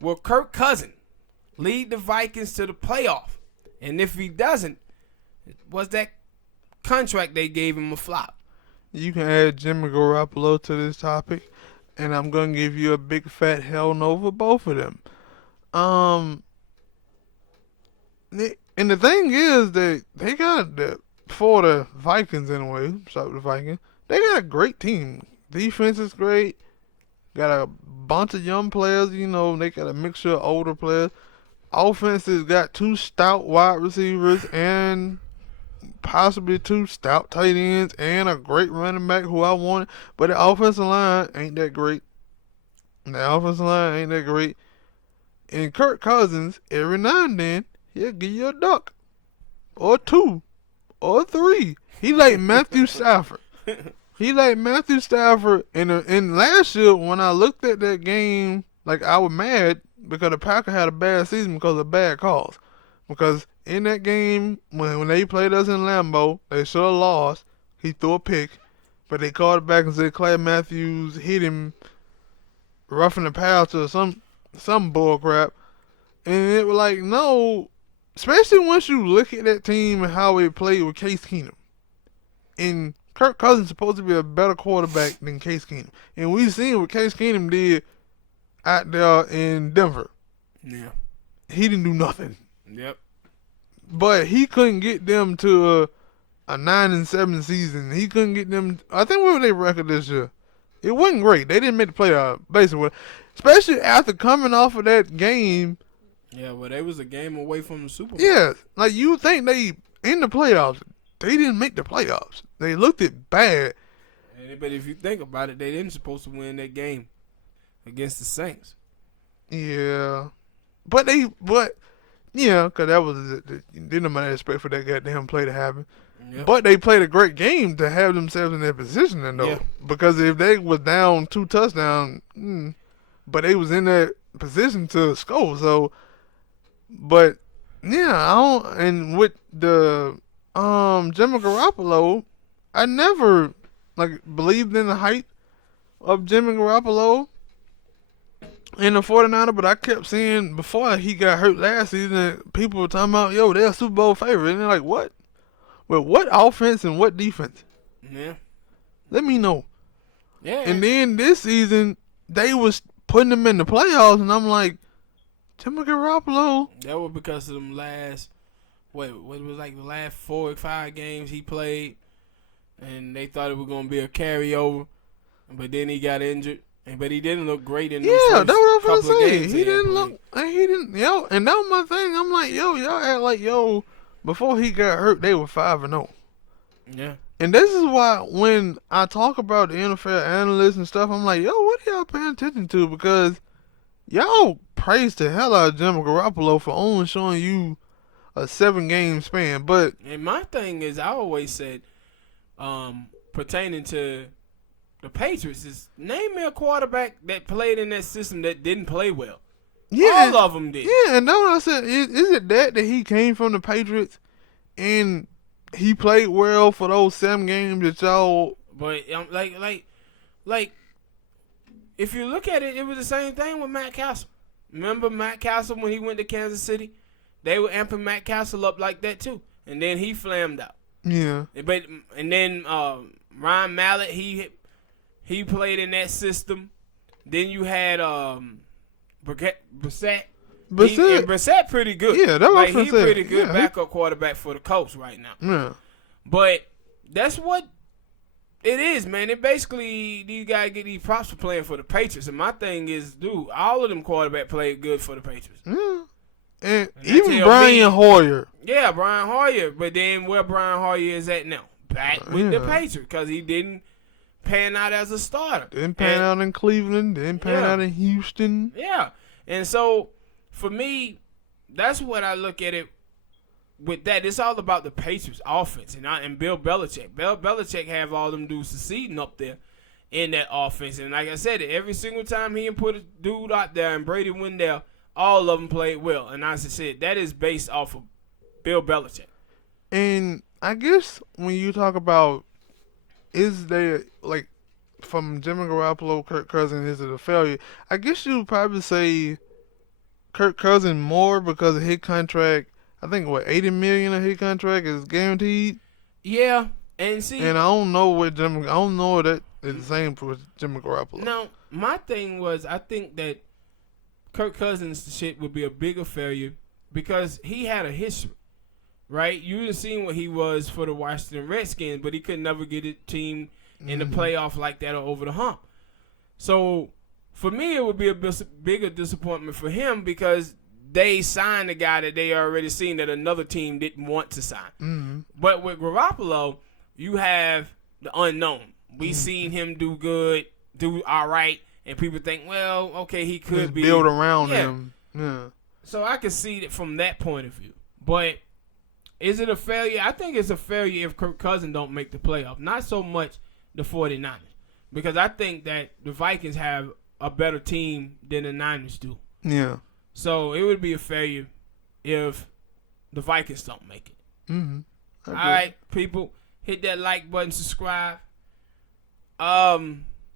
Will Kirk Cousins lead the Vikings to the playoff? And if he doesn't, was that contract they gave him a flop? You can add Jimmy Garoppolo to this topic, and I'm gonna give you a big fat hell no for both of them. Um, and the thing is that they got for the Vikings anyway. Start with the Vikings. They got a great team. Defense is great. Got a bunch of young players. They got a mixture of older players. Offense has got 2 stout wide receivers and possibly 2 stout tight ends and a great running back who I wanted. But the offensive line ain't that great. And Kirk Cousins, every now and then, he'll give you a duck. Or 2. Or 3. He like Matthew Stafford. And last year, when I looked at that game, I was mad because the Packers had a bad season because of bad calls. Because in that game, when they played us in Lambeau, they should have lost. He threw a pick, but they called it back and said Clay Matthews hit him roughing the passer or some bull crap. And it was like, no, especially once you look at that team and how it played with Case Keenum. And Kirk Cousins is supposed to be a better quarterback than Case Keenum. And we seen what Case Keenum did out there in Denver. Yeah. He didn't do nothing. Yep. But he couldn't get them to a 9-7 season. He couldn't get them. I think what was their record this year? It wasn't great. They didn't make the playoff, basically. Especially after coming off of that game. Yeah, well, they was a game away from the Super Bowl. Yeah, you think they in the playoffs. They didn't make the playoffs. They looked it bad. But if you think about it, they didn't supposed to win that game against the Saints. Yeah. Because that was didn't nobody expect for that goddamn play to happen. Yep. But they played a great game to have themselves in that position, though. Yeah. Because if they was down 2 touchdowns, but they was in that position to score. So, but yeah, and with the Jimmy Garoppolo, I never believed in the hype of Jimmy Garoppolo in the 49ers, but I kept seeing before he got hurt last season, people were talking about, they're a Super Bowl favorite. And they're like, what? Well, what offense and what defense? Yeah. Let me know. Yeah. And then this season, they was putting them in the playoffs, and I'm like, Jimmy Garoppolo. That was because of them last, what was the last 4 or 5 games he played, and they thought it was going to be a carryover, but then he got injured. But he didn't look great in those first that's what I'm couple of saying. games. He didn't look, and that was my thing. I'm like, y'all act like, before he got hurt, they were 5-0. Yeah. And this is why when I talk about the NFL analysts and stuff, I'm like, what are y'all paying attention to? Because y'all praise the hell out of Jimmy Garoppolo for only showing you a 7-game span. But and my thing is, I always said, pertaining to the Patriots, is name me a quarterback that played in that system that didn't play well. Yeah, all of them did. Yeah, and that's what I said. Is it that he came from the Patriots and he played well for those 7 games that y'all? But like, if you look at it, it was the same thing with Matt Castle. Remember Matt Castle when he went to Kansas City? They were amping Matt Castle up like that too, and then he flamed out. Yeah. And then Ryan Mallett, he played in that system. Then you had Brissett. Brissett pretty good. Yeah, that's what he's pretty good backup quarterback for the Colts right now. Yeah. But that's what it is, man. It basically, these guys get these props for playing for the Patriots. And my thing is, dude, all of them quarterbacks played good for the Patriots. Yeah. And even Brian Hoyer. Yeah, Brian Hoyer. But then where Brian Hoyer is at now? Back with the Patriots because he didn't pan out as a starter. Didn't pan out in Cleveland. Didn't pan out in Houston. Yeah. And so, for me, that's what I look at it with that. It's all about the Patriots offense and Bill Belichick. Bill Belichick have all them dudes succeeding up there in that offense. And like I said, every single time he put a dude out there and Brady went there, all of them played well. And as I said, that is based off of Bill Belichick. And I guess when you talk about is there, from Jimmy Garoppolo, Kirk Cousins, is it a failure? I guess you would probably say Kirk Cousins more because of his contract. I think $80 million of his contract is guaranteed. Yeah, and see, and I don't know I don't know that it's the same for Jimmy Garoppolo. Now, my thing was, I think that Kirk Cousins shit would be a bigger failure because he had a history, right? You have seen what he was for the Washington Redskins, but he could never get a team in the playoff like that or over the hump. So, for me, it would be a bigger disappointment for him because they signed a guy that they already seen that another team didn't want to sign. Mm-hmm. But with Garoppolo, you have the unknown. We seen him do good, do all right, and people think, well, okay, he could be build around him. Yeah. So I can see it from that point of view. But is it a failure? I think it's a failure if Kirk Cousins don't make the playoff. Not so much the 49ers. Because I think that the Vikings have a better team than the Niners do. Yeah. So it would be a failure if the Vikings don't make it. Mm-hmm. All right, people, hit that like button, subscribe.